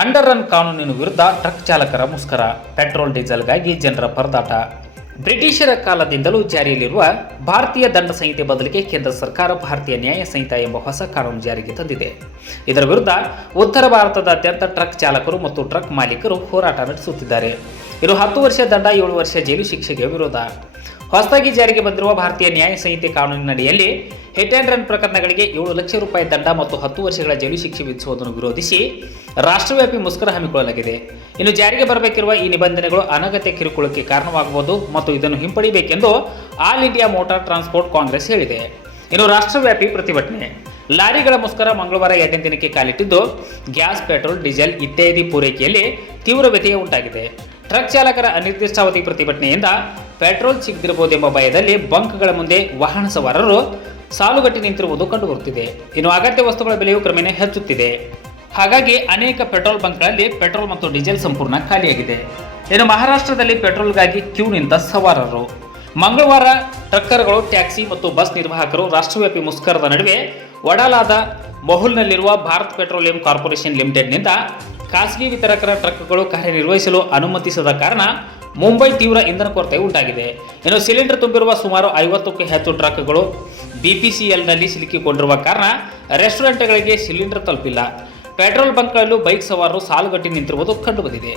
Under run ಕಾನೂನಿನ ವಿರುದ್ಧ truck ಚಾಲಕರ ಮುಷ್ಕರ, ಪೆಟ್ರೋಲ್, ಡೀಸೆಲ್ಗಾಗಿ ಜನರ ಪರದಾಟ. ಬ್ರಿಟಿಷರ ಕಾಲದಿಂದಲೂ ಜಾರಿಯಲ್ಲಿರುವ ಭಾರತೀಯ ದಂಡ ಸಂಹಿತೆ ಬದಲಿಗೆ ಕೇಂದ್ರ ಸರ್ಕಾರ ಭಾರತೀಯ ನ್ಯಾಯ ಸಂಹಿತ ಎಂಬ ಹೊಸ ಕಾನೂನು ಜಾರಿಗೆ ತಂದಿದೆ. ಇದರ ವಿರುದ್ಧ ಉತ್ತರ ಭಾರತದಾದ್ಯಂತ ಟ್ರಕ್ ಚಾಲಕರು ಮತ್ತು ಟ್ರಕ್ ಮಾಲೀಕರು ಹೋರಾಟ ನಡೆಸುತ್ತಿದ್ದಾರೆ. ಇದು ಹತ್ತು ವರ್ಷ ದಂಡ, ಏಳು ವರ್ಷ ಜೈಲು ಶಿಕ್ಷೆಗೆ ವಿರೋಧ. ಹೊಸದಾಗಿ ಜಾರಿಗೆ ಬಂದಿರುವ ಭಾರತೀಯ ನ್ಯಾಯ ಸಂಹಿತೆ ಕಾನೂನಿನಡಿಯಲ್ಲಿ ಹಿಟ್ ಆ್ಯಂಡ್ ರನ್ ಪ್ರಕರಣಗಳಿಗೆ ಏಳು ಲಕ್ಷ ರೂಪಾಯಿ ದಂಡ ಮತ್ತು ಹತ್ತು ವರ್ಷಗಳ ಜೈಲು ಶಿಕ್ಷೆ ವಿಧಿಸುವುದನ್ನು ವಿರೋಧಿಸಿ ರಾಷ್ಟ್ರವ್ಯಾಪಿ ಮುಷ್ಕರ ಹಮ್ಮಿಕೊಳ್ಳಲಾಗಿದೆ. ಇನ್ನು ಜಾರಿಗೆ ಬರಬೇಕಿರುವ ಈ ನಿಬಂಧನೆಗಳು ಅನಗತ್ಯ ಕಿರುಕುಳಕ್ಕೆ ಕಾರಣವಾಗಬಹುದು ಮತ್ತು ಇದನ್ನು ಹಿಂಪಡಿಬೇಕೆಂದು all India motor transport congress ಹೇಳಿದೆ. ಇನ್ನು ರಾಷ್ಟ್ರವ್ಯಾಪಿ ಪ್ರತಿಭಟನೆ. ಲಾರಿಗಳ ಮುಷ್ಕರ ಮಂಗಳವಾರ ಎರಡನೇ ದಿನಕ್ಕೆ ಕಾಲಿಟ್ಟಿದ್ದು, ಗ್ಯಾಸ್, ಪೆಟ್ರೋಲ್, ಡೀಸೆಲ್ ಇತ್ಯಾದಿ ಪೂರೈಕೆಯಲ್ಲಿ ತೀವ್ರ ವ್ಯತ್ಯಯ ಉಂಟಾಗಿದೆ. ಟ್ರಕ್ ಚಾಲಕರ ಅನಿರ್ದಿಷ್ಟಾವಧಿ ಪ್ರತಿಭಟನೆಯಿಂದ ಪೆಟ್ರೋಲ್ ಸಿಗದಿರಬಹುದೆಂಬ ಭಯದಲ್ಲಿ ಬಂಕ್ಗಳ ಮುಂದೆ ವಾಹನ ಸವಾರರು ಸಾಲುಗಟ್ಟಿ ನಿಂತಿರುವುದು ಕಂಡುಬರುತ್ತಿದೆ. ಇನ್ನು ಅಗತ್ಯ ವಸ್ತುಗಳ ಬೆಲೆಯು ಕ್ರಮೇಣ ಹೆಚ್ಚುತ್ತಿದೆ. ಹಾಗಾಗಿ ಅನೇಕ ಪೆಟ್ರೋಲ್ ಬಂಕ್ಗಳಲ್ಲಿ ಪೆಟ್ರೋಲ್ ಮತ್ತು ಡೀಸೆಲ್ ಸಂಪೂರ್ಣ ಖಾಲಿಯಾಗಿದೆ. ಇನ್ನು ಮಹಾರಾಷ್ಟ್ರದಲ್ಲಿ ಪೆಟ್ರೋಲ್ಗಾಗಿ ಕ್ಯೂ ನಿಂತ ಸವಾರರು. ಮಂಗಳವಾರ ಟ್ರಕ್ಕರ್ಗಳು, ಟ್ಯಾಕ್ಸಿ ಮತ್ತು ಬಸ್ ನಿರ್ವಾಹಕರು ರಾಷ್ಟ್ರವ್ಯಾಪಿ ಮುಷ್ಕರದ ನಡುವೆ ಒಡಲಾದ ಮೊಹುಲ್ನಲ್ಲಿರುವ ಭಾರತ್ ಪೆಟ್ರೋಲಿಯಂ ಕಾರ್ಪೊರೇಷನ್ ಲಿಮಿಟೆಡ್ನಿಂದ ಖಾಸಗಿ ವಿತರಕರ ಟ್ರಕ್ಗಳು ಕಾರ್ಯನಿರ್ವಹಿಸಲು ಅನುಮತಿಸದ ಕಾರಣ ಮುಂಬೈ ತೀವ್ರ ಇಂಧನ ಕೊರತೆ ಉಂಟಾಗಿದೆ. ಇನ್ನು ಸಿಲಿಂಡರ್ ತುಂಬಿರುವ ಸುಮಾರು ಐವತ್ತಕ್ಕೂ ಹೆಚ್ಚು ಟ್ರಕ್ಗಳು ಬಿಪಿಸಿಎಲ್ನಲ್ಲಿ ಸಿಲುಕಿಕೊಂಡಿರುವ ಕಾರಣ ರೆಸ್ಟೋರೆಂಟ್ಗಳಿಗೆ ಸಿಲಿಂಡರ್ ತಲುಪಿಲ್ಲ. ಪೆಟ್ರೋಲ್ ಬಂಕ್ಗಳಲ್ಲೂ ಬೈಕ್ ಸವಾರರು ಸಾಲುಗಟ್ಟಿ ನಿಂತಿರುವುದು ಕಂಡುಬಂದಿದೆ